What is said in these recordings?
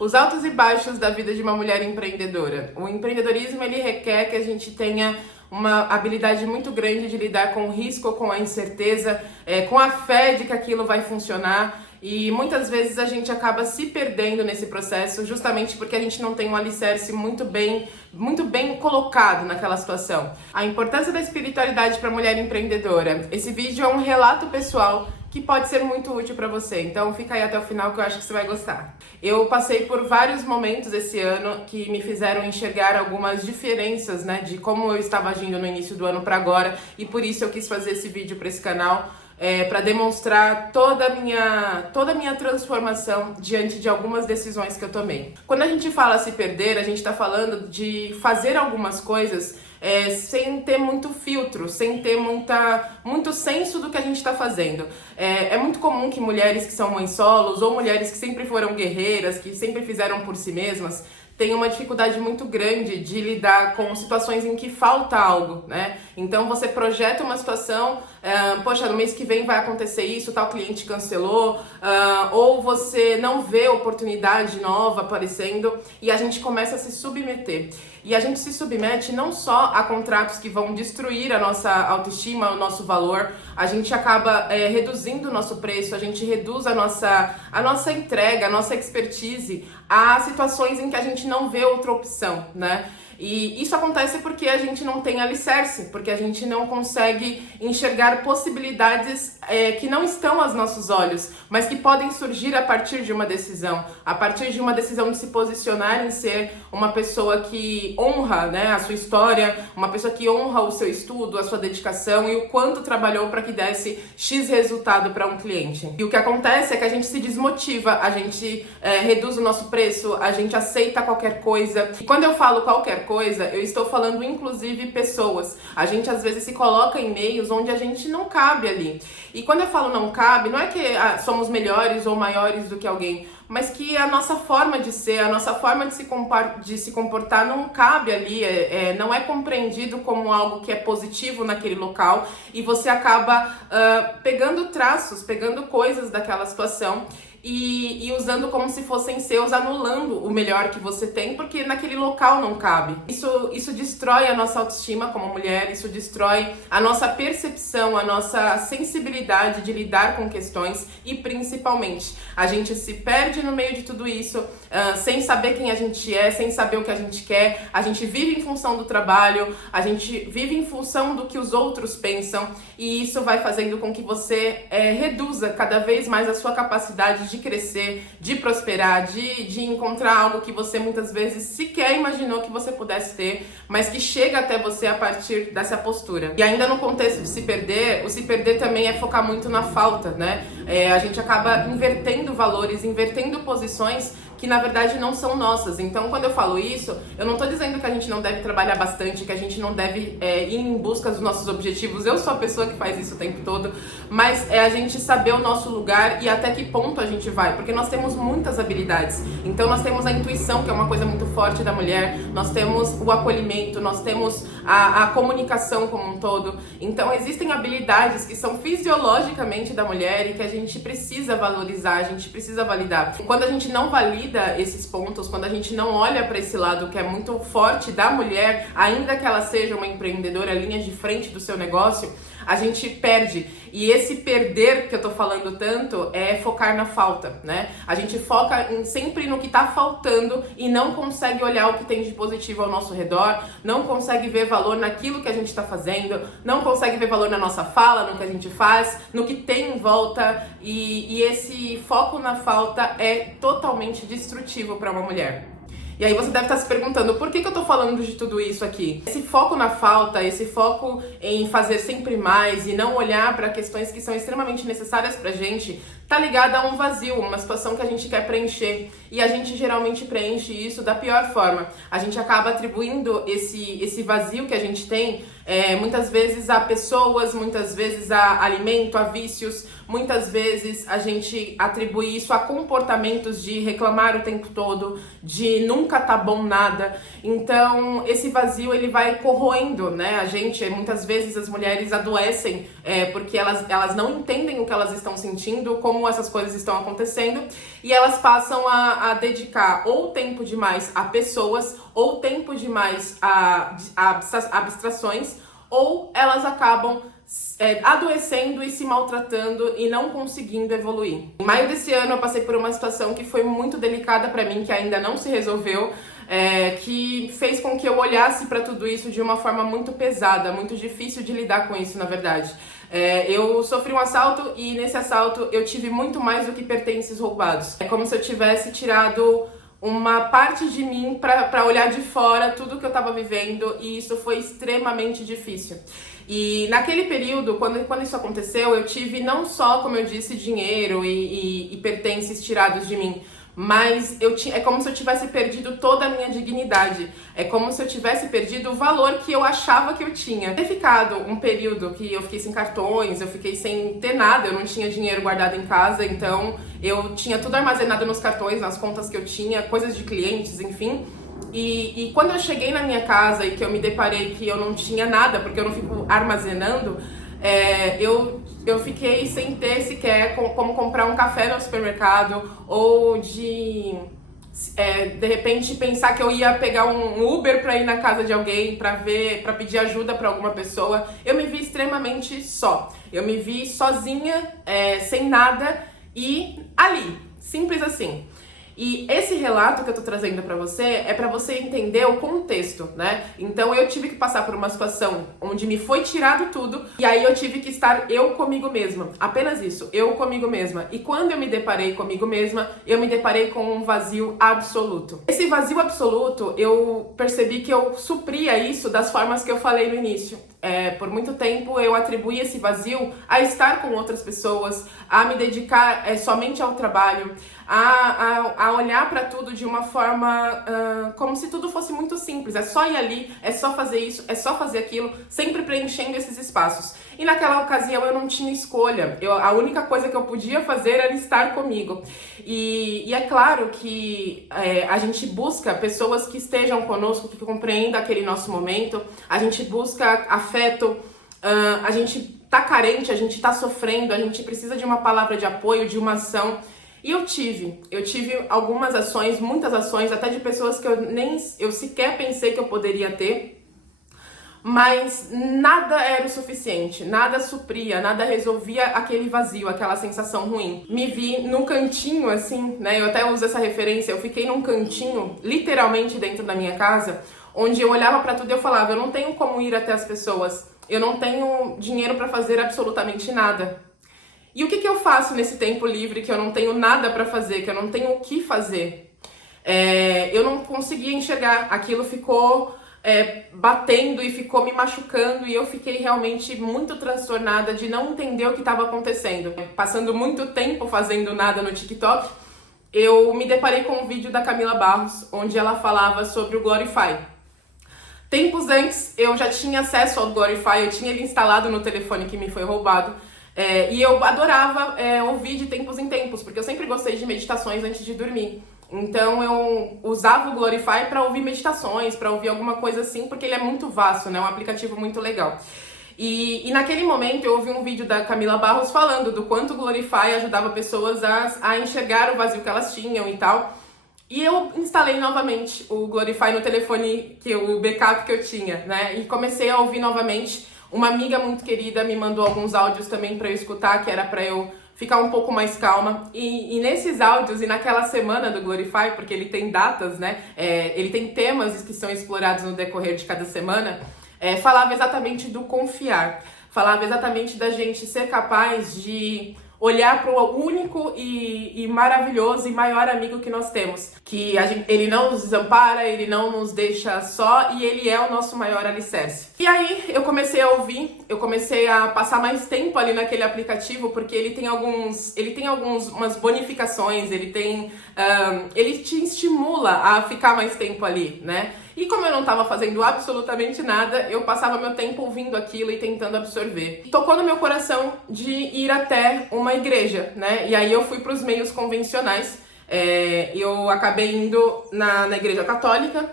Os altos e baixos da vida de uma mulher empreendedora. O empreendedorismo, ele requer que a gente tenha uma habilidade muito grande de lidar com o risco, com a incerteza, com a fé de que aquilo vai funcionar. E muitas vezes a gente acaba se perdendo nesse processo justamente porque a gente não tem um alicerce muito bem colocado naquela situação. A importância da espiritualidade para a mulher empreendedora. Esse vídeo é um relato pessoal que pode ser muito útil para você, então fica aí até o final que eu acho que você vai gostar. Eu passei por vários momentos esse ano que me fizeram enxergar algumas diferenças, né, de como eu estava agindo no início do ano para agora, e por isso eu quis fazer esse vídeo para esse canal, para demonstrar toda a minha transformação diante de algumas decisões que eu tomei. Quando a gente fala se perder, a gente está falando de fazer algumas coisas sem ter muito filtro, sem ter muito senso do que a gente está fazendo. É muito comum que mulheres que são mães solos ou mulheres que sempre foram guerreiras, que sempre fizeram por si mesmas, tem uma dificuldade muito grande de lidar com situações em que falta algo, né? Então você projeta uma situação, poxa, no mês que vem vai acontecer isso, tal cliente cancelou, ou você não vê oportunidade nova aparecendo e a gente começa a se submeter. E a gente se submete não só a contratos que vão destruir a nossa autoestima, o nosso valor, a gente acaba reduzindo o nosso preço, a gente reduz a nossa entrega, a nossa expertise a situações em que a gente não vê outra opção, né? E isso acontece porque a gente não tem alicerce, porque a gente não consegue enxergar possibilidades que não estão aos nossos olhos, mas que podem surgir a partir de uma decisão de se posicionar em ser uma pessoa que honra, né, a sua história, uma pessoa que honra o seu estudo, a sua dedicação e o quanto trabalhou para que desse X resultado para um cliente. E o que acontece é que a gente se desmotiva, a gente reduz o nosso preço, a gente aceita qualquer coisa. E quando eu falo qualquer coisa, eu estou falando inclusive pessoas. A gente às vezes se coloca em meios onde a gente não cabe ali. E quando eu falo não cabe, não é que somos melhores ou maiores do que alguém, mas que a nossa forma de ser, a nossa forma de se comportar não cabe ali, não é compreendido como algo que é positivo naquele local e você acaba pegando traços, pegando coisas daquela situação e usando como se fossem seus, anulando o melhor que você tem, porque naquele local não cabe. Isso destrói a nossa autoestima como mulher, isso destrói a nossa percepção, a nossa sensibilidade de lidar com questões e principalmente a gente se perde no meio de tudo isso, sem saber quem a gente é, sem saber o que a gente quer, a gente vive em função do trabalho, a gente vive em função do que os outros pensam e isso vai fazendo com que você reduza cada vez mais a sua capacidade de crescer, de prosperar, de encontrar algo que você muitas vezes sequer imaginou que você pudesse ter, mas que chega até você a partir dessa postura. E ainda no contexto de se perder, o se perder também é focar muito na falta, né? A gente acaba invertendo valores, invertendo posições que na verdade não são nossas. Então, quando eu falo isso, eu não tô dizendo que a gente não deve trabalhar bastante, que a gente não deve ir em busca dos nossos objetivos. Eu sou a pessoa que faz isso o tempo todo, mas é a gente saber o nosso lugar e até que ponto a gente vai, porque nós temos muitas habilidades. Então, nós temos a intuição, que é uma coisa muito forte da mulher, nós temos o acolhimento, nós temos a comunicação como um todo. Então, existem habilidades que são fisiologicamente da mulher e que a gente precisa valorizar, a gente precisa validar. E quando a gente não valida esses pontos, quando a gente não olha para esse lado que é muito forte da mulher, ainda que ela seja uma empreendedora, linha de frente do seu negócio, a gente perde. E esse perder que eu tô falando tanto é focar na falta, né? A gente foca sempre no que tá faltando e não consegue olhar o que tem de positivo ao nosso redor, não consegue ver valor naquilo que a gente tá fazendo, não consegue ver valor na nossa fala, no que a gente faz, no que tem em volta. E esse foco na falta é totalmente destrutivo para uma mulher. E aí você deve estar se perguntando, por que eu tô falando de tudo isso aqui? Esse foco na falta, esse foco em fazer sempre mais e não olhar para questões que são extremamente necessárias pra gente, tá ligado a um vazio, uma situação que a gente quer preencher. E a gente geralmente preenche isso da pior forma. A gente acaba atribuindo esse vazio que a gente tem, muitas vezes a pessoas, muitas vezes a alimento, a vícios, muitas vezes a gente atribui isso a comportamentos de reclamar o tempo todo, de nunca tá bom nada. Então, esse vazio, ele vai corroendo, né? A gente, muitas vezes as mulheres adoecem porque elas não entendem o que elas estão sentindo como como essas coisas estão acontecendo, e elas passam a dedicar ou tempo demais a pessoas, ou tempo demais a abstrações, ou elas acabam adoecendo e se maltratando e não conseguindo evoluir. Em maio desse ano eu passei por uma situação que foi muito delicada para mim, que ainda não se resolveu, que fez com que eu olhasse para tudo isso de uma forma muito pesada, muito difícil de lidar com isso, na verdade. Eu sofri um assalto e nesse assalto eu tive muito mais do que pertences roubados. É como se eu tivesse tirado uma parte de mim para olhar de fora tudo que eu estava vivendo, e isso foi extremamente difícil. E naquele período, quando isso aconteceu, eu tive não só, como eu disse, dinheiro e pertences tirados de mim, mas é como se eu tivesse perdido toda a minha dignidade. É como se eu tivesse perdido o valor que eu achava que eu tinha. Ter ficado um período que eu fiquei sem cartões, eu fiquei sem ter nada, eu não tinha dinheiro guardado em casa, então eu tinha tudo armazenado nos cartões, nas contas que eu tinha, coisas de clientes, enfim. E quando eu cheguei na minha casa e que eu me deparei que eu não tinha nada, porque eu não fico armazenando, eu fiquei sem ter sequer como comprar um café no supermercado, ou de repente pensar que eu ia pegar um Uber para ir na casa de alguém, para pedir ajuda para alguma pessoa. Eu me vi extremamente só. Eu me vi sozinha, sem nada e ali, simples assim. E esse relato que eu tô trazendo pra você é pra você entender o contexto, né? Então eu tive que passar por uma situação onde me foi tirado tudo, e aí eu tive que estar eu comigo mesma. Apenas isso, eu comigo mesma. E quando eu me deparei comigo mesma, eu me deparei com um vazio absoluto. Esse vazio absoluto, eu percebi que eu supria isso das formas que eu falei no início. Por muito tempo eu atribuí esse vazio a estar com outras pessoas, a me dedicar somente ao trabalho, a olhar para tudo de uma forma como se tudo fosse muito simples. É só ir ali, é só fazer isso, é só fazer aquilo, sempre preenchendo esses espaços. E naquela ocasião eu não tinha escolha. A única coisa que eu podia fazer era estar comigo. E é claro que a gente busca pessoas que estejam conosco, que compreendam aquele nosso momento. A gente busca afeto, a gente tá carente, a gente tá sofrendo, a gente precisa de uma palavra de apoio, de uma ação. E eu tive algumas ações, muitas ações, até de pessoas que eu sequer pensei que eu poderia ter. Mas nada era o suficiente, nada supria, nada resolvia aquele vazio, aquela sensação ruim. Me vi num cantinho assim, né? Eu até uso essa referência, eu fiquei num cantinho, literalmente dentro da minha casa, onde eu olhava pra tudo e eu falava, eu não tenho como ir até as pessoas, eu não tenho dinheiro pra fazer absolutamente nada. E o que eu faço nesse tempo livre que eu não tenho nada pra fazer, que eu não tenho o que fazer? Eu não conseguia enxergar, aquilo ficou batendo e ficou me machucando, e eu fiquei realmente muito transtornada de não entender o que estava acontecendo. Passando muito tempo fazendo nada no TikTok, eu me deparei com um vídeo da Camila Barros, onde ela falava sobre o Glorify. Tempos antes, eu já tinha acesso ao Glorify, eu tinha ele instalado no telefone que me foi roubado, e eu adorava ouvir de tempos em tempos, porque eu sempre gostei de meditações antes de dormir. Então eu usava o Glorify para ouvir meditações, para ouvir alguma coisa assim, porque ele é muito vasto, né? É um aplicativo muito legal. E naquele momento eu ouvi um vídeo da Camila Barros falando do quanto o Glorify ajudava pessoas a enxergar o vazio que elas tinham e tal. E eu instalei novamente o Glorify no telefone, o backup que eu tinha, né? E comecei a ouvir novamente. Uma amiga muito querida me mandou alguns áudios também para eu escutar, que era para eu ficar um pouco mais calma. E nesses áudios, e naquela semana do Glorify, porque ele tem datas, né? Ele tem temas que são explorados no decorrer de cada semana, falava exatamente do confiar. Falava exatamente da gente ser capaz de olhar para o único e maravilhoso e maior amigo que nós temos. Que ele não nos desampara, ele não nos deixa só, e ele é o nosso maior alicerce. E aí eu comecei a ouvir, eu comecei a passar mais tempo ali naquele aplicativo, porque ele tem umas bonificações, ele te estimula a ficar mais tempo ali, né? E como eu não estava fazendo absolutamente nada, eu passava meu tempo ouvindo aquilo e tentando absorver. Tocou no meu coração de ir até uma igreja, né? E aí eu fui para os meios convencionais. Eu acabei indo na igreja católica,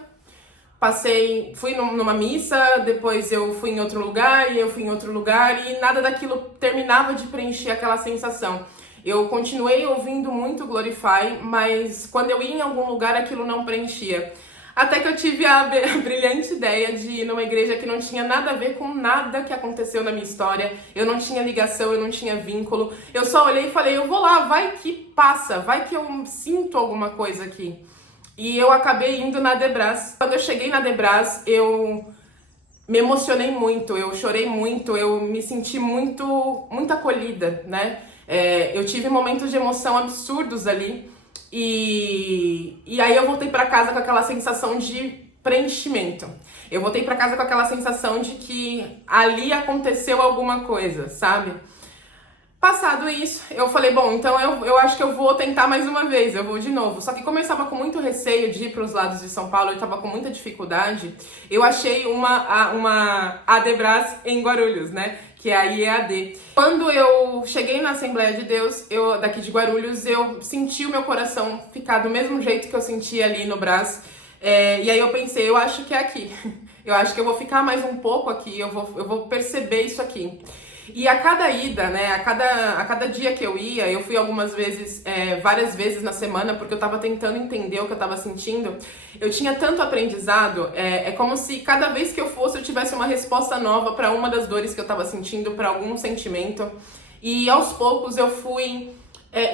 fui numa missa, depois eu fui em outro lugar, e eu fui em outro lugar, e nada daquilo terminava de preencher aquela sensação. Eu continuei ouvindo muito Glorify, mas quando eu ia em algum lugar aquilo não preenchia. Até que eu tive a brilhante ideia de ir numa igreja que não tinha nada a ver com nada que aconteceu na minha história. Eu não tinha ligação, eu não tinha vínculo. Eu só olhei e falei, eu vou lá, vai que passa, vai que eu sinto alguma coisa aqui. E eu acabei indo na Debras. Quando eu cheguei na Debras, eu me emocionei muito, eu chorei muito, eu me senti muito acolhida, né? Eu tive momentos de emoção absurdos ali. E aí eu voltei pra casa com aquela sensação de preenchimento. Eu voltei pra casa com aquela sensação de que ali aconteceu alguma coisa, sabe? Passado isso, eu falei, bom, então eu acho que eu vou tentar mais uma vez, eu vou de novo. Só que como eu estava com muito receio de ir para os lados de São Paulo, eu estava com muita dificuldade, eu achei uma Adebras em Guarulhos, né? Que é a IEAD. Quando eu cheguei na Assembleia de Deus, daqui de Guarulhos, eu senti o meu coração ficar do mesmo jeito que eu senti ali no Brás. E aí eu pensei, eu acho que é aqui. Eu acho que eu vou ficar mais um pouco aqui, eu vou perceber isso aqui. E a cada ida, né, a cada dia que eu ia, eu fui algumas vezes, várias vezes na semana, porque eu tava tentando entender o que eu tava sentindo, eu tinha tanto aprendizado, é como se cada vez que eu fosse eu tivesse uma resposta nova para uma das dores que eu tava sentindo, para algum sentimento, e aos poucos eu fui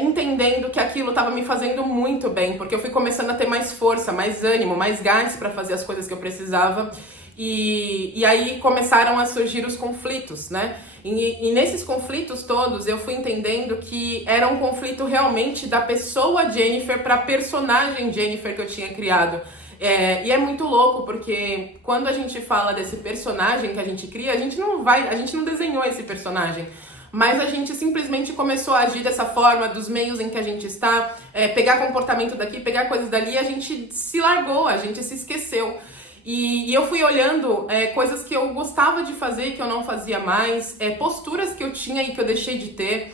entendendo que aquilo estava me fazendo muito bem, porque eu fui começando a ter mais força, mais ânimo, mais gás para fazer as coisas que eu precisava. E aí começaram a surgir os conflitos, né? E nesses conflitos todos eu fui entendendo que era um conflito realmente da pessoa Jennifer para a personagem Jennifer que eu tinha criado. E é muito louco porque quando a gente fala desse personagem que a gente cria, a gente não desenhou esse personagem. Mas a gente simplesmente começou a agir dessa forma, dos meios em que a gente está, pegar comportamento daqui, pegar coisas dali, e a gente se largou, a gente se esqueceu. E eu fui olhando coisas que eu gostava de fazer e que eu não fazia mais, posturas que eu tinha e que eu deixei de ter,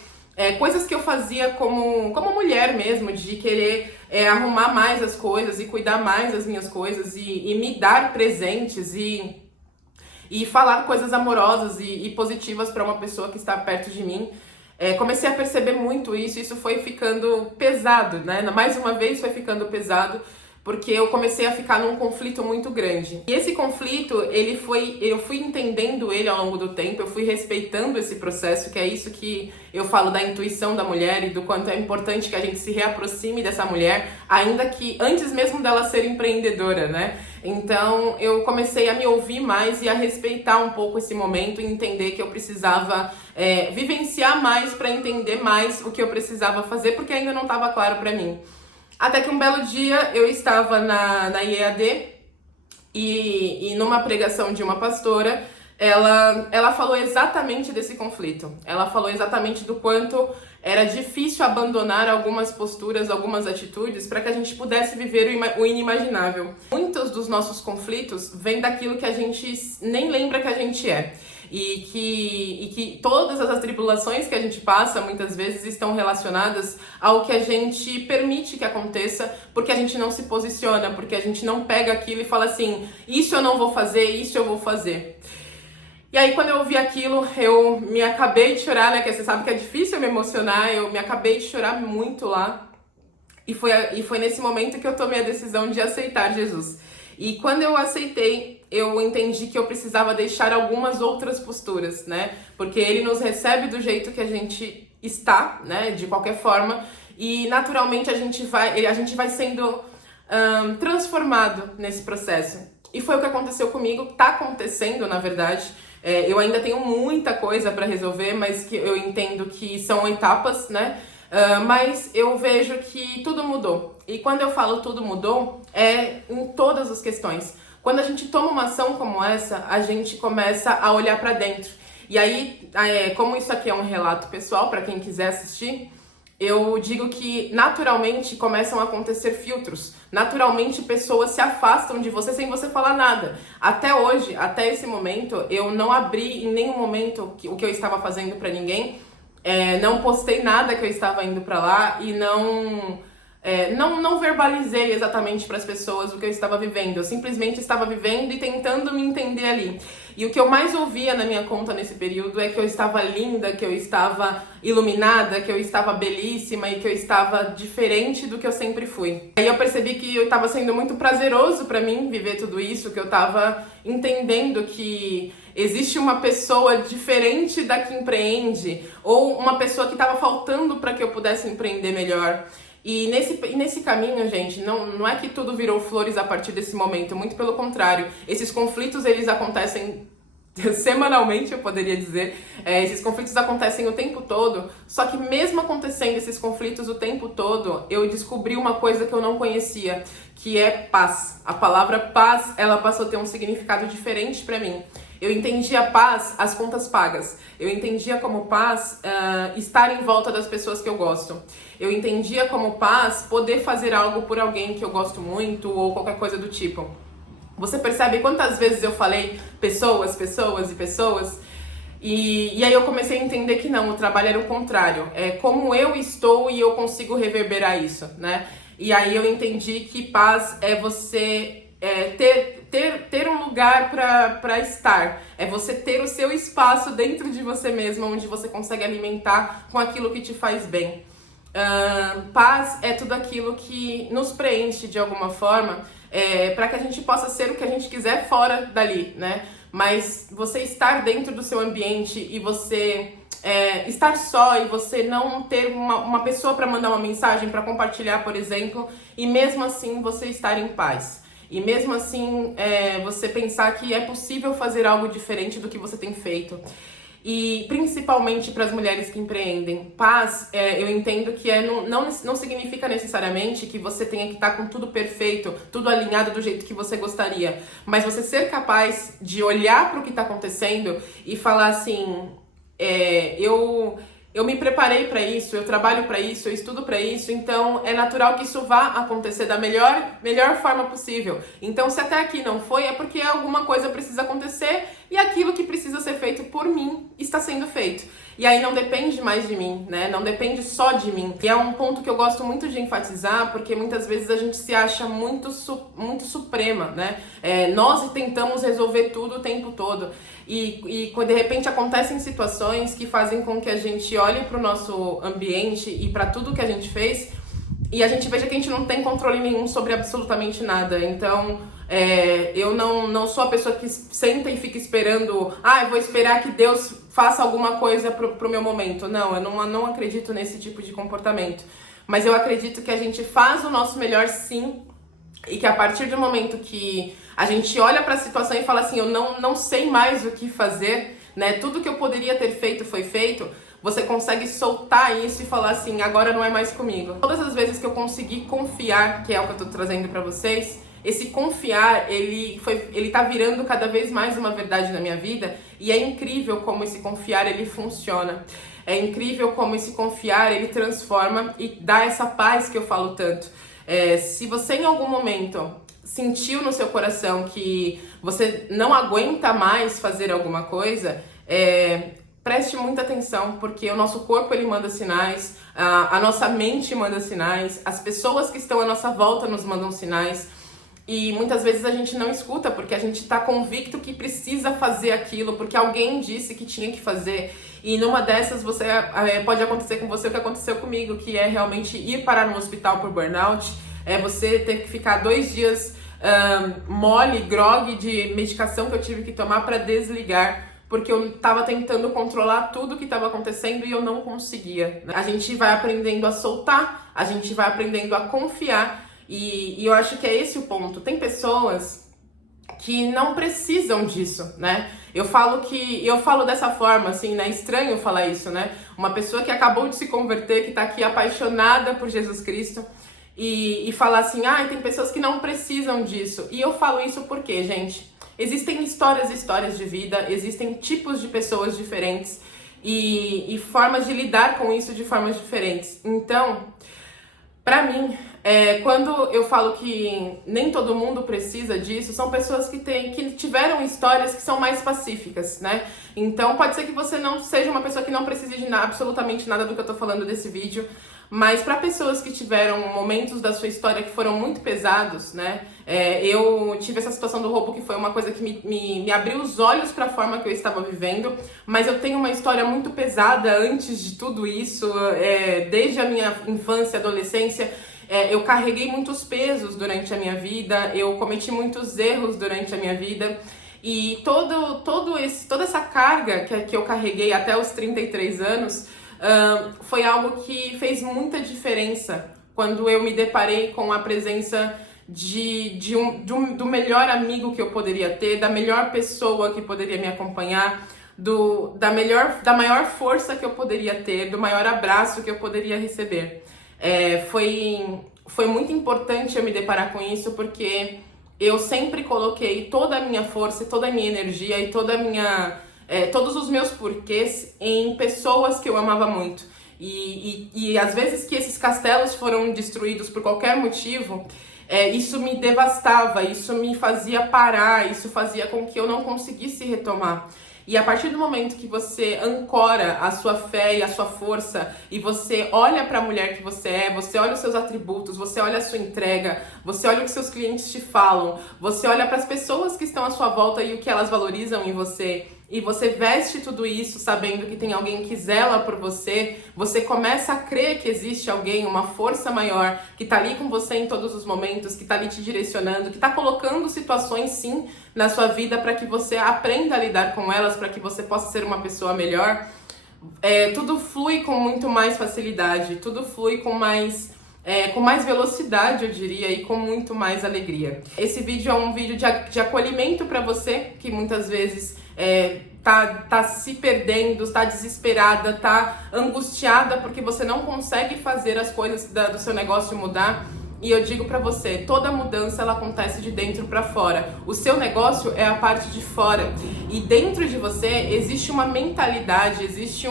coisas que eu fazia como mulher mesmo, de querer arrumar mais as coisas e cuidar mais das minhas coisas e me dar presentes e falar coisas amorosas e positivas para uma pessoa que está perto de mim. Comecei a perceber muito isso foi ficando pesado, né? Mais uma vez foi ficando pesado, porque eu comecei a ficar num conflito muito grande. E esse conflito, eu fui entendendo ele ao longo do tempo, eu fui respeitando esse processo, que é isso que eu falo da intuição da mulher e do quanto é importante que a gente se reaproxime dessa mulher, ainda que antes mesmo dela ser empreendedora, né? Então eu comecei a me ouvir mais e a respeitar um pouco esse momento e entender que eu precisava vivenciar mais para entender mais o que eu precisava fazer, porque ainda não estava claro para mim. Até que um belo dia eu estava na IEAD e numa pregação de uma pastora, ela falou exatamente desse conflito. Ela falou exatamente do quanto era difícil abandonar algumas posturas, algumas atitudes para que a gente pudesse viver o inimaginável. Muitos dos nossos conflitos vêm daquilo que a gente nem lembra que a gente é. E que todas as tribulações que a gente passa muitas vezes estão relacionadas ao que a gente permite que aconteça, porque a gente não se posiciona, porque a gente não pega aquilo e fala assim, isso eu não vou fazer, isso eu vou fazer. E aí quando eu ouvi aquilo, eu me acabei de chorar, né, que você sabe que é difícil eu me emocionar, eu me acabei de chorar muito lá, e foi nesse momento que eu tomei a decisão de aceitar Jesus. E quando eu aceitei, eu entendi que eu precisava deixar algumas outras posturas, né? Porque ele nos recebe do jeito que a gente está, né? De qualquer forma. E naturalmente a gente vai sendo transformado nesse processo. E foi o que aconteceu comigo, tá acontecendo, na verdade. Eu ainda tenho muita coisa para resolver, mas que eu entendo que são etapas, né? Mas eu vejo que tudo mudou. E quando eu falo tudo mudou, é em todas as questões. Quando a gente toma uma ação como essa, a gente começa a olhar para dentro. E aí, como isso aqui é um relato pessoal, para quem quiser assistir, eu digo que naturalmente começam a acontecer filtros. Naturalmente pessoas se afastam de você sem você falar nada. Até hoje, até esse momento, eu não abri em nenhum momento o que eu estava fazendo para ninguém. Não postei nada que eu estava indo para lá e não verbalizei exatamente para as pessoas o que eu estava vivendo. Eu simplesmente estava vivendo e tentando me entender ali. E o que eu mais ouvia na minha conta nesse período é que eu estava linda, que eu estava iluminada, que eu estava belíssima e que eu estava diferente do que eu sempre fui. Aí eu percebi que eu estava sendo muito prazeroso para mim viver tudo isso, que eu estava entendendo que existe uma pessoa diferente da que empreende, ou uma pessoa que estava faltando para que eu pudesse empreender melhor. E nesse caminho, gente, não é que tudo virou flores a partir desse momento, muito pelo contrário. Esses conflitos, eles acontecem semanalmente, eu poderia dizer. Esses conflitos acontecem o tempo todo, só que mesmo acontecendo esses conflitos o tempo todo, eu descobri uma coisa que eu não conhecia, que é paz. A palavra paz, ela passou a ter um significado diferente pra mim. Eu entendia paz, as contas pagas. Eu entendia como paz estar em volta das pessoas que eu gosto. Eu entendia como paz poder fazer algo por alguém que eu gosto muito ou qualquer coisa do tipo. Você percebe quantas vezes eu falei pessoas, pessoas e pessoas? E aí eu comecei a entender que não, o trabalho era o contrário. É como eu estou e eu consigo reverberar isso, né? E aí eu entendi que paz é você ter um lugar para estar. É você ter o seu espaço dentro de você mesma, onde você consegue alimentar com aquilo que te faz bem. Paz é tudo aquilo que nos preenche de alguma forma, para que a gente possa ser o que a gente quiser fora dali, né? Mas você estar dentro do seu ambiente e você estar só e você não ter uma pessoa para mandar uma mensagem, para compartilhar, por exemplo, e mesmo assim você estar em paz. E mesmo assim você pensar que é possível fazer algo diferente do que você tem feito. E principalmente para as mulheres que empreendem. Paz, eu entendo que não significa necessariamente que você tenha que estar com tudo perfeito, tudo alinhado do jeito que você gostaria. Mas você ser capaz de olhar para o que está acontecendo e falar assim, eu me preparei para isso, eu trabalho para isso, eu estudo para isso, então é natural que isso vá acontecer da melhor forma possível. Então, se até aqui não foi, é porque alguma coisa precisa acontecer e aquilo que precisa ser feito por mim está sendo feito. E aí não depende mais de mim, né? Não depende só de mim. E é um ponto que eu gosto muito de enfatizar, porque muitas vezes a gente se acha muito suprema, né? Nós tentamos resolver tudo o tempo todo. E de repente acontecem situações que fazem com que a gente olhe para o nosso ambiente e para tudo que a gente fez e a gente veja que a gente não tem controle nenhum sobre absolutamente nada. Então, eu não sou a pessoa que senta e fica esperando, eu vou esperar que Deus faça alguma coisa pro meu momento. Não, eu não acredito nesse tipo de comportamento. Mas eu acredito que a gente faz o nosso melhor sim, e que a partir do momento que a gente olha para a situação e fala assim, eu não sei mais o que fazer, né? Tudo que eu poderia ter feito foi feito. Você consegue soltar isso e falar assim, agora não é mais comigo. Todas as vezes que eu consegui confiar, que é o que eu tô trazendo pra vocês, esse confiar, ele tá virando cada vez mais uma verdade na minha vida, e é incrível como esse confiar, ele funciona. É incrível como esse confiar, ele transforma e dá essa paz que eu falo tanto. Se você em algum momento sentiu no seu coração que você não aguenta mais fazer alguma coisa, preste muita atenção, porque o nosso corpo ele manda sinais, a nossa mente manda sinais, as pessoas que estão à nossa volta nos mandam sinais, e muitas vezes a gente não escuta porque a gente está convicto que precisa fazer aquilo, porque alguém disse que tinha que fazer, e numa dessas pode acontecer com você o que aconteceu comigo, que é realmente ir parar no hospital por burnout, você ter que ficar 2 dias mole, grogue de medicação que eu tive que tomar para desligar, porque eu tava tentando controlar tudo que estava acontecendo e eu não conseguia. A gente vai aprendendo a soltar, a gente vai aprendendo a confiar, e eu acho que é esse o ponto. Tem pessoas que não precisam disso, né? Eu falo dessa forma, assim, né? Estranho falar isso, né? Uma pessoa que acabou de se converter, que tá aqui apaixonada por Jesus Cristo, e falar assim, tem pessoas que não precisam disso. E eu falo isso porque, gente, existem histórias e histórias de vida, existem tipos de pessoas diferentes e formas de lidar com isso de formas diferentes. Então, pra mim, quando eu falo que nem todo mundo precisa disso, são pessoas que tiveram histórias que são mais pacíficas, né? Então, pode ser que você não seja uma pessoa que não precise de absolutamente nada do que eu tô falando desse vídeo, Mas para pessoas que tiveram momentos da sua história que foram muito pesados, né? Eu tive essa situação do roubo que foi uma coisa que me abriu os olhos para a forma que eu estava vivendo, mas eu tenho uma história muito pesada antes de tudo isso, desde a minha infância e adolescência. Eu carreguei muitos pesos durante a minha vida, eu cometi muitos erros durante a minha vida. E toda essa carga que eu carreguei até os 33 anos foi algo que fez muita diferença quando eu me deparei com a presença do melhor amigo que eu poderia ter, da melhor pessoa que poderia me acompanhar, da maior força que eu poderia ter, do maior abraço que eu poderia receber. Foi muito importante eu me deparar com isso, porque eu sempre coloquei toda a minha força, toda a minha energia e todos os meus porquês em pessoas que eu amava muito. E às vezes que esses castelos foram destruídos por qualquer motivo, isso me devastava, isso me fazia parar, isso fazia com que eu não conseguisse retomar. E a partir do momento que você ancora a sua fé e a sua força, e você olha para a mulher que você olha os seus atributos, você olha a sua entrega, você olha o que seus clientes te falam, você olha para as pessoas que estão à sua volta e o que elas valorizam em você, e você veste tudo isso sabendo que tem alguém que zela por você, você começa a crer que existe alguém, uma força maior, que tá ali com você em todos os momentos, que tá ali te direcionando, que tá colocando situações, sim, na sua vida para que você aprenda a lidar com elas, para que você possa ser uma pessoa melhor. Tudo flui com muito mais facilidade, tudo flui com mais velocidade, eu diria, e com muito mais alegria. Esse vídeo é um vídeo de acolhimento para você, que muitas vezes tá se perdendo, está desesperada, tá angustiada porque você não consegue fazer as coisas do seu negócio mudar. E eu digo pra você, toda mudança ela acontece de dentro pra fora. O seu negócio é a parte de fora. E dentro de você existe uma mentalidade, existe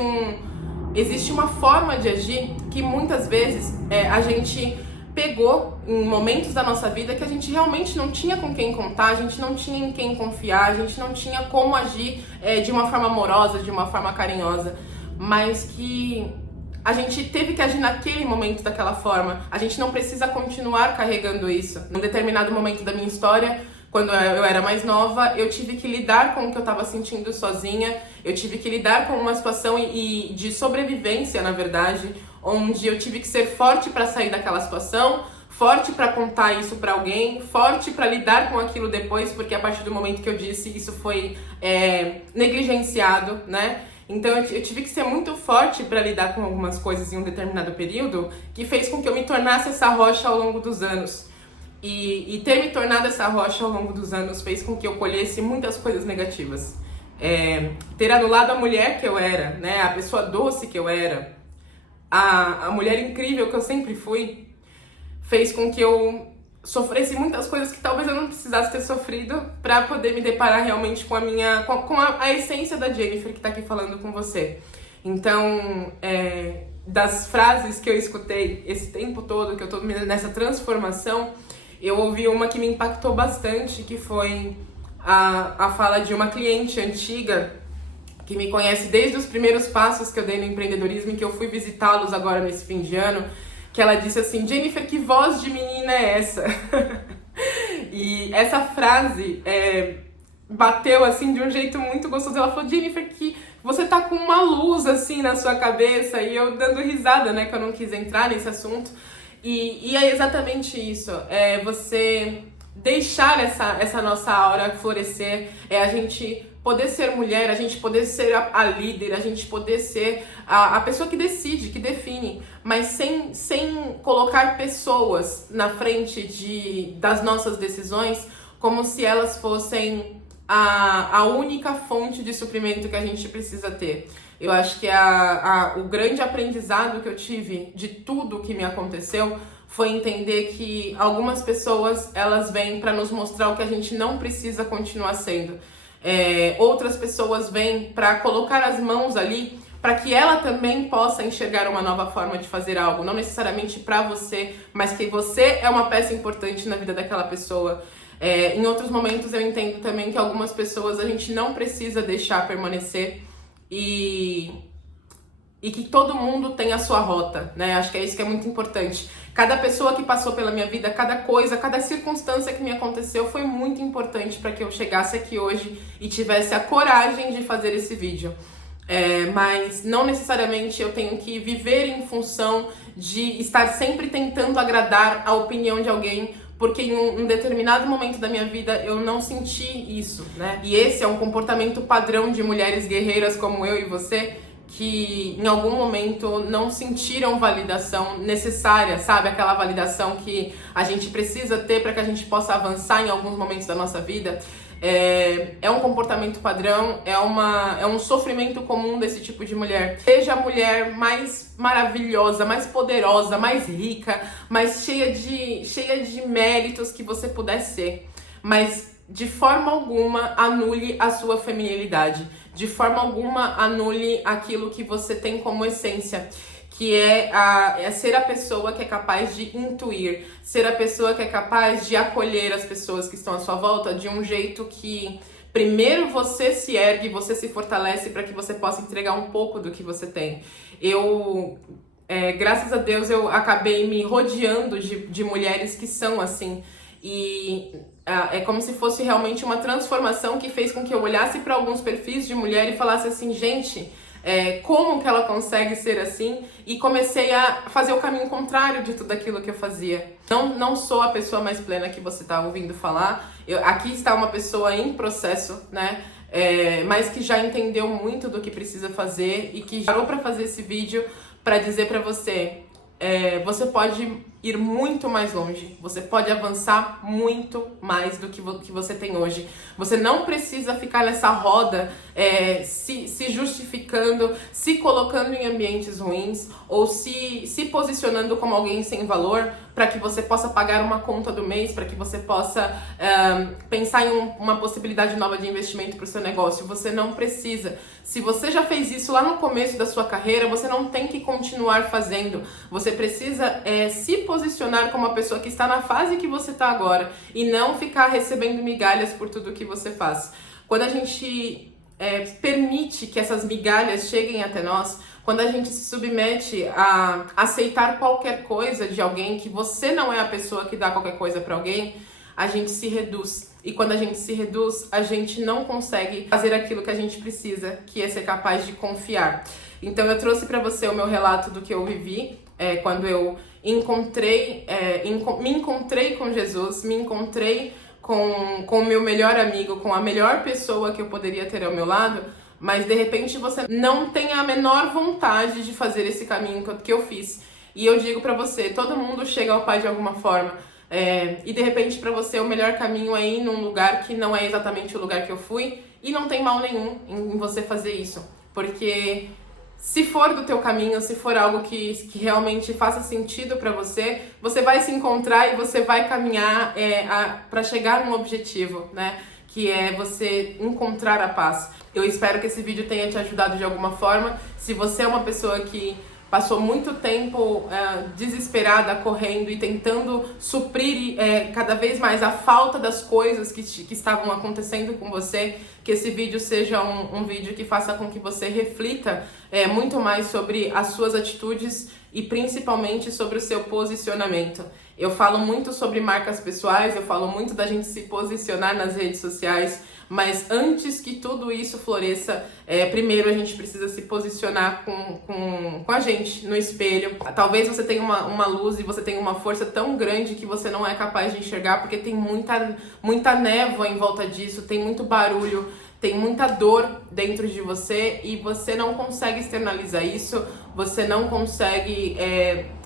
uma forma de agir que muitas vezes a gente pegou em momentos da nossa vida que a gente realmente não tinha com quem contar, a gente não tinha em quem confiar, a gente não tinha como agir de uma forma amorosa, de uma forma carinhosa, mas que a gente teve que agir naquele momento daquela forma. A gente não precisa continuar carregando isso. Num determinado momento da minha história, quando eu era mais nova, eu tive que lidar com o que eu estava sentindo sozinha, eu tive que lidar com uma situação de sobrevivência, na verdade, onde eu tive que ser forte para sair daquela situação, forte para contar isso para alguém, forte para lidar com aquilo depois, porque a partir do momento que eu disse, isso foi negligenciado, né? Então eu tive que ser muito forte para lidar com algumas coisas em um determinado período, que fez com que eu me tornasse essa rocha ao longo dos anos. E ter me tornado essa rocha ao longo dos anos fez com que eu colhesse muitas coisas negativas. Ter anulado a mulher que eu era, né? A pessoa doce que eu era, a mulher incrível que eu sempre fui, fez com que eu sofresse muitas coisas que talvez eu não precisasse ter sofrido para poder me deparar realmente com a essência da Jennifer que tá aqui falando com você. Então, das frases que eu escutei esse tempo todo, que eu tô nessa transformação, eu ouvi uma que me impactou bastante, que foi a fala de uma cliente antiga que me conhece desde os primeiros passos que eu dei no empreendedorismo e que eu fui visitá-los agora nesse fim de ano, que ela disse assim: Jennifer, que voz de menina é essa? E essa frase bateu assim de um jeito muito gostoso. Ela falou: Jennifer, que você tá com uma luz assim na sua cabeça. E eu dando risada, né, que eu não quis entrar nesse assunto. E é exatamente isso, você deixar essa nossa aura florescer, a gente poder ser mulher, a gente poder ser a líder, a gente poder ser a pessoa que decide, que define, mas sem colocar pessoas na frente das nossas decisões como se elas fossem a única fonte de suprimento que a gente precisa ter. Eu acho que o grande aprendizado que eu tive de tudo que me aconteceu foi entender que algumas pessoas, elas vêm para nos mostrar o que a gente não precisa continuar sendo. Outras pessoas vêm para colocar as mãos ali para que ela também possa enxergar uma nova forma de fazer algo, não necessariamente para você, mas que você é uma peça importante na vida daquela pessoa. Em outros momentos eu entendo também que algumas pessoas a gente não precisa deixar permanecer e e que todo mundo tem a sua rota, né? Acho que é isso que é muito importante. Cada pessoa que passou pela minha vida, cada coisa, cada circunstância que me aconteceu foi muito importante para que eu chegasse aqui hoje e tivesse a coragem de fazer esse vídeo. Mas não necessariamente eu tenho que viver em função de estar sempre tentando agradar a opinião de alguém, porque em um determinado momento da minha vida eu não senti isso, né? E esse é um comportamento padrão de mulheres guerreiras como eu e você, que em algum momento não sentiram validação necessária, sabe? Aquela validação que a gente precisa ter para que a gente possa avançar em alguns momentos da nossa vida. É um comportamento padrão, é um sofrimento comum desse tipo de mulher. Seja a mulher mais maravilhosa, mais poderosa, mais rica, mais cheia de méritos que você puder ser, mas de forma alguma anule a sua feminilidade, de forma alguma anule aquilo que você tem como essência, que é ser a pessoa que é capaz de intuir, ser a pessoa que é capaz de acolher as pessoas que estão à sua volta de um jeito que primeiro você se ergue, você se fortalece para que você possa entregar um pouco do que você tem. Graças a Deus, eu acabei me rodeando de mulheres que são assim, e é como se fosse realmente uma transformação que fez com que eu olhasse para alguns perfis de mulher e falasse assim, gente, como que ela consegue ser assim? E comecei a fazer o caminho contrário de tudo aquilo que eu fazia. Não sou a pessoa mais plena que você está ouvindo falar. Aqui está uma pessoa em processo, né? Mas que já entendeu muito do que precisa fazer e que parou para fazer esse vídeo para dizer para você, você pode ir muito mais longe, você pode avançar muito mais do que você tem hoje. Você não precisa ficar nessa roda se justificando, se colocando em ambientes ruins ou se posicionando como alguém sem valor para que você possa pagar uma conta do mês, para que você possa pensar em uma possibilidade nova de investimento para o seu negócio. Você não precisa. Se você já fez isso lá no começo da sua carreira, você não tem que continuar fazendo. Você precisa se posicionar como a pessoa que está na fase que você está agora e não ficar recebendo migalhas por tudo que você faz. Quando a gente permite que essas migalhas cheguem até nós, quando a gente se submete a aceitar qualquer coisa de alguém, que você não é a pessoa que dá qualquer coisa para alguém, a gente se reduz. E quando a gente se reduz, a gente não consegue fazer aquilo que a gente precisa, que é ser capaz de confiar. Então eu trouxe para você o meu relato do que eu vivi quando eu me encontrei com Jesus, me encontrei com o meu melhor amigo, com a melhor pessoa que eu poderia ter ao meu lado, mas de repente você não tem a menor vontade de fazer esse caminho que eu fiz. E eu digo pra você, todo mundo chega ao Pai de alguma forma, e de repente pra você o melhor caminho é ir num lugar que não é exatamente o lugar que eu fui, e não tem mal nenhum em você fazer isso, porque se for do teu caminho, se for algo que realmente faça sentido pra você, você vai se encontrar e você vai caminhar pra chegar num objetivo, né? Que é você encontrar a paz. Eu espero que esse vídeo tenha te ajudado de alguma forma. Se você é uma pessoa que passou muito tempo desesperada, correndo e tentando suprir cada vez mais a falta das coisas que estavam acontecendo com você, que esse vídeo seja um vídeo que faça com que você reflita muito mais sobre as suas atitudes e principalmente sobre o seu posicionamento. Eu falo muito sobre marcas pessoais, eu falo muito da gente se posicionar nas redes sociais, mas antes que tudo isso floresça, primeiro a gente precisa se posicionar com a gente no espelho. Talvez você tenha uma luz e você tenha uma força tão grande que você não é capaz de enxergar, porque tem muita névoa em volta disso, tem muito barulho, tem muita dor dentro de você e você não consegue externalizar isso, você não consegue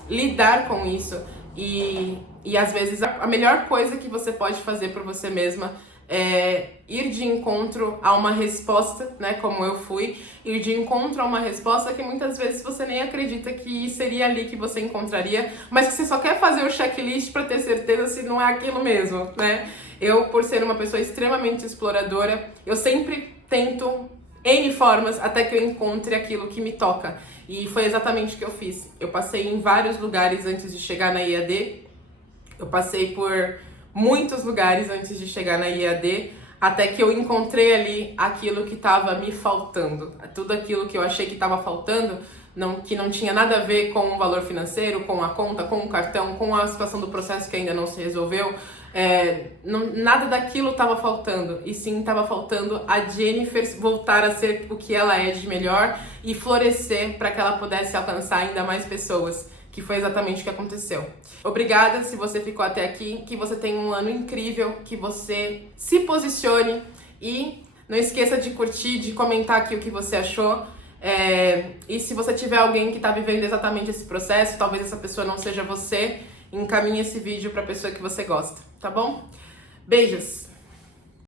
lidar com isso. E às vezes a melhor coisa que você pode fazer por você mesma é ir de encontro a uma resposta, né, como eu fui, ir de encontro a uma resposta que muitas vezes você nem acredita que seria ali que você encontraria, mas que você só quer fazer o checklist para ter certeza se não é aquilo mesmo, né? Eu, por ser uma pessoa extremamente exploradora, eu sempre tento N formas até que eu encontre aquilo que me toca. E foi exatamente o que eu fiz. Eu passei em vários lugares antes de chegar na IAD. Eu passei por muitos lugares antes de chegar na IAD, até que eu encontrei ali aquilo que estava me faltando. Tudo aquilo que eu achei que estava faltando que não tinha nada a ver com o valor financeiro, com a conta, com o cartão, com a situação do processo que ainda não se resolveu. Nada daquilo estava faltando, e sim estava faltando a Jennifer voltar a ser o que ela é de melhor e florescer para que ela pudesse alcançar ainda mais pessoas, que foi exatamente o que aconteceu. Obrigada se você ficou até aqui, que você tenha um ano incrível, que você se posicione e não esqueça de curtir, de comentar aqui o que você achou. E se você tiver alguém que está vivendo exatamente esse processo, talvez essa pessoa não seja você, encaminhe esse vídeo para a pessoa que você gosta, tá bom? Beijos!